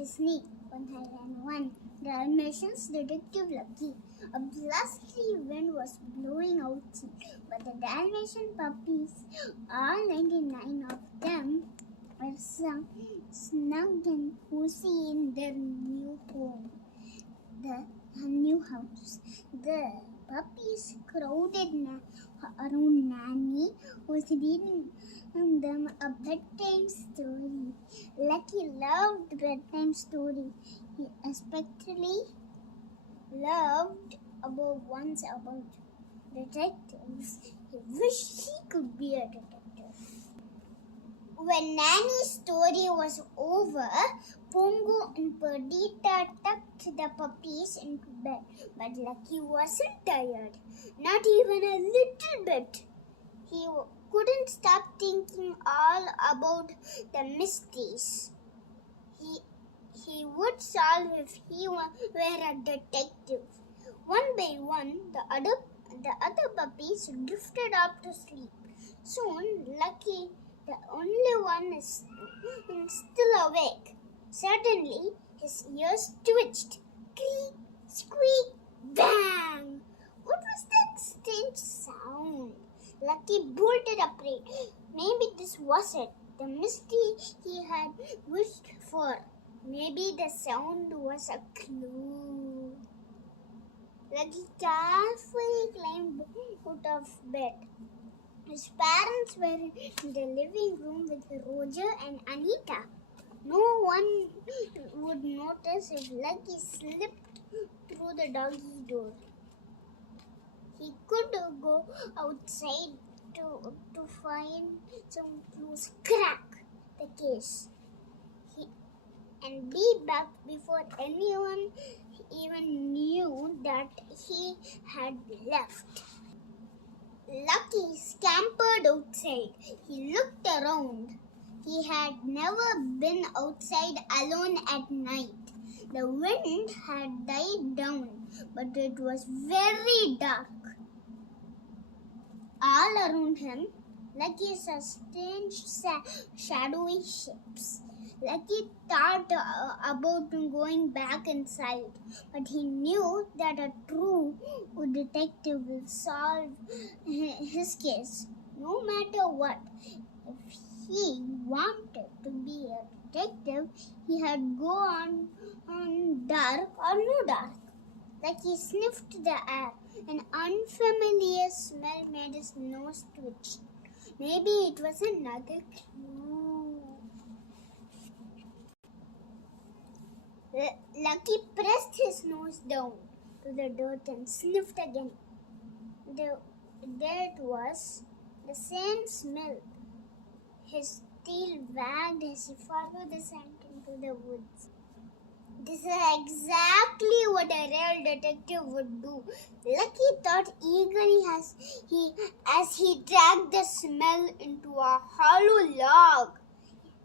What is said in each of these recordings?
Disney 101 Dalmatians Detective Lucky. A blustery wind was blowing outside, but the Dalmatian puppies, all 99 of them, were snug and cozy in their new home, the new house. The puppies crowded around Nanny, who was reading them a bedtime story. Lucky loved bedtime story. He especially loved ones about detectives. He wished he could be a detective. When Nanny's story was over, Pongo and Perdita tucked the puppies into bed. But Lucky wasn't tired, not even a little bit. He couldn't stop thinking all about the mysteries he would solve if he were a detective. One by one, the other puppies drifted off to sleep. Soon, Lucky, the only one, is still awake. Suddenly, his ears twitched. Creak, squeak, bang! What was that strange sound? Lucky bolted upright. Maybe this was it, the mystery he had wished for. Maybe the sound was a clue. Lucky carefully climbed out of bed. His parents were in the living room with Roger and Anita. No one would notice if Lucky slipped through the doggy door. He could go outside to find some clues, crack the case, and be back before anyone even knew that he had left. Lucky scampered outside. He looked around. He had never been outside alone at night. The wind had died down, but it was very dark. All around him, Lucky saw strange shadowy shapes. Lucky thought about going back inside, but he knew that a true detective will solve his case, no matter what. If he wanted to be a detective, he had to go on dark or no dark. Lucky sniffed the air. An unfamiliar smell made his nose twitch. Maybe it was another clue. Lucky pressed his nose down to the dirt and sniffed again. There it was, the same smell. His tail wagged as he followed the scent into the woods. This is exactly what a real detective would do. Lucky thought eagerly as he dragged the smell into a hollow log.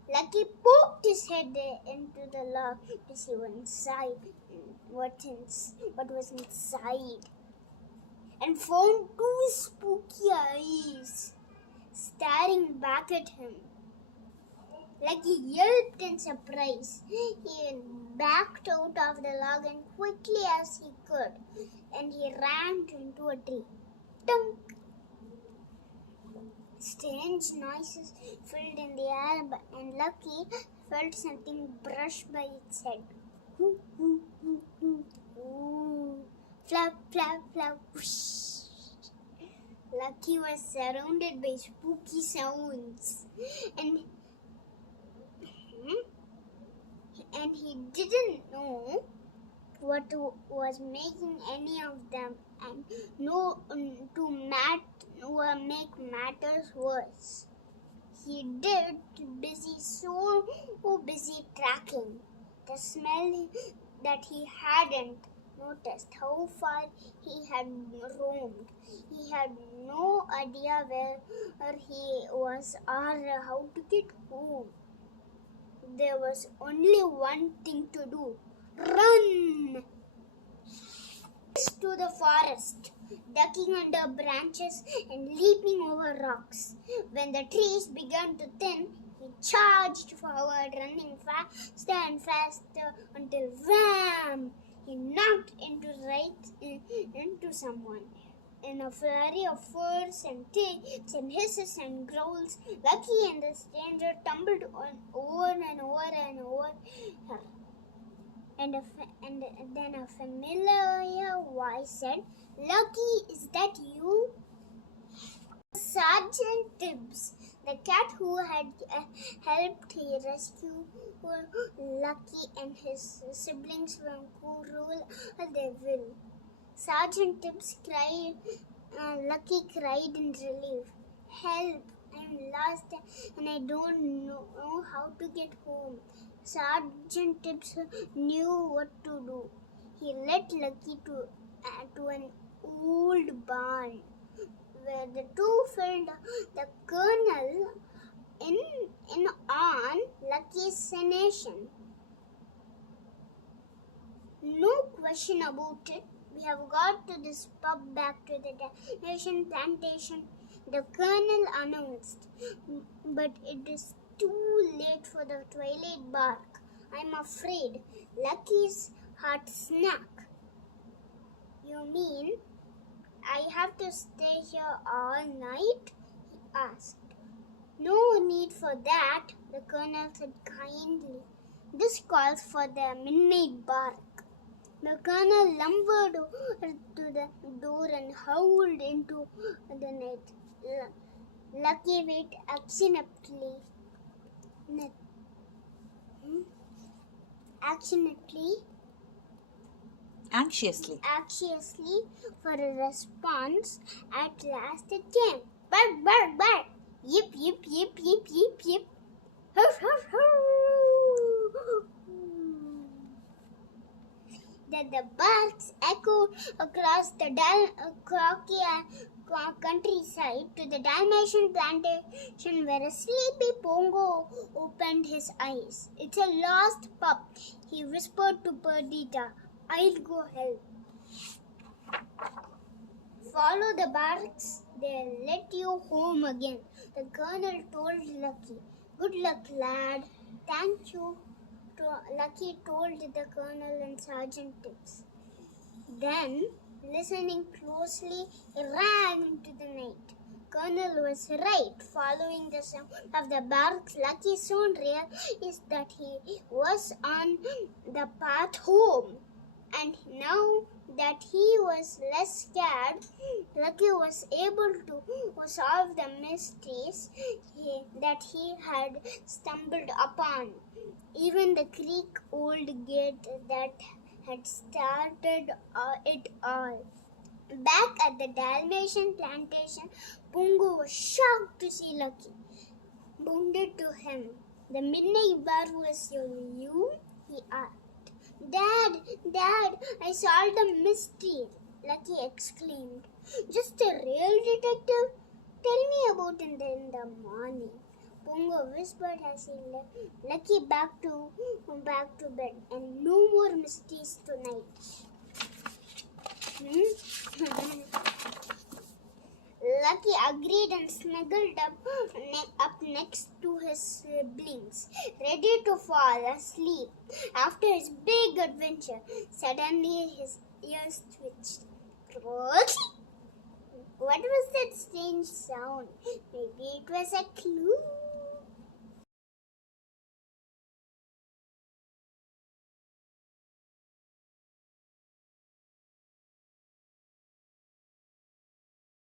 Lucky poked his head into the log to see what was inside, and found two spooky eyes staring back at him. Lucky yelped in surprise. He backed out of the log and quickly as he could, and he ran into a tree. Tunk! Strange noises filled in the air, and Lucky felt something brush by its head. Ooh, ooh, ooh, ooh, ooh. Flap, flap, flap, whoosh. Lucky was surrounded by spooky sounds, and he didn't know what was making any of them, and to make matters worse, he did so busy tracking the smell that he hadn't noticed how far he had roamed. He had no idea where he was or how to get home. There was only one thing to do: run! To the forest, ducking under branches and leaping over rocks. When the trees began to thin, He charged forward, running faster and faster until wham! He knocked into someone. In a flurry of force and kicks and hisses and growls, Lucky and the stranger tumbled over and over her. And then a familiar voice said, "Lucky, is that you?" Sergeant Tibbs, the cat who had helped rescue Lucky and his siblings from cruel devil. Sergeant Tibbs cried. Lucky cried in relief. "Help! I'm lost and I don't know how to get home." Sergeant Tibbs knew what to do. He led Lucky to an old barn, where the two filled the colonel in on Lucky's nation. "No question about it. We have got to this pub back to the Dalmatian plantation," the colonel announced. "But it is too late for the twilight bark. I'm afraid." Lucky's heart snapped. "You mean I have to stay here all night?" he asked. "No need for that," the colonel said kindly. "This calls for the midnight bark." The colonel lumbered to the door and howled into the night. Lucky waited anxiously for a response. At last it came. "Bark, bark, bark! Yip, yip, yip, yip, yip, yip! Huff, huff, huff!" That the barks echoed across the countryside to the Dalmatian plantation, where a sleepy Pongo opened his eyes. "It's a lost pup," he whispered to Perdita. "I'll go help." "Follow the barks. They'll let you home again," the colonel told Lucky. "Good luck, lad." "Thank you," Lucky told the colonel and Sergeant Tibbs. Then, listening closely, he ran into the night. Colonel was right. Following the sound of the barks, Lucky soon realized that he was on the path home. And now that he was less scared, Lucky was able to solve the mysteries that he had stumbled upon. Even the creek old gate that had started it all. Back at the Dalmatian plantation, Pungo was shocked to see Lucky. Bounded to him. "The midnight bar was you?" he asked. Dad, I solved the mystery," Lucky exclaimed. "Just a real detective? Tell me about it in the morning," Pongo whispered as he left Lucky back to bed. "And no more mysteries tonight." Lucky agreed and snuggled up next to his siblings, ready to fall asleep after his big adventure. Suddenly his ears twitched. What was that strange sound? Maybe it was a clue.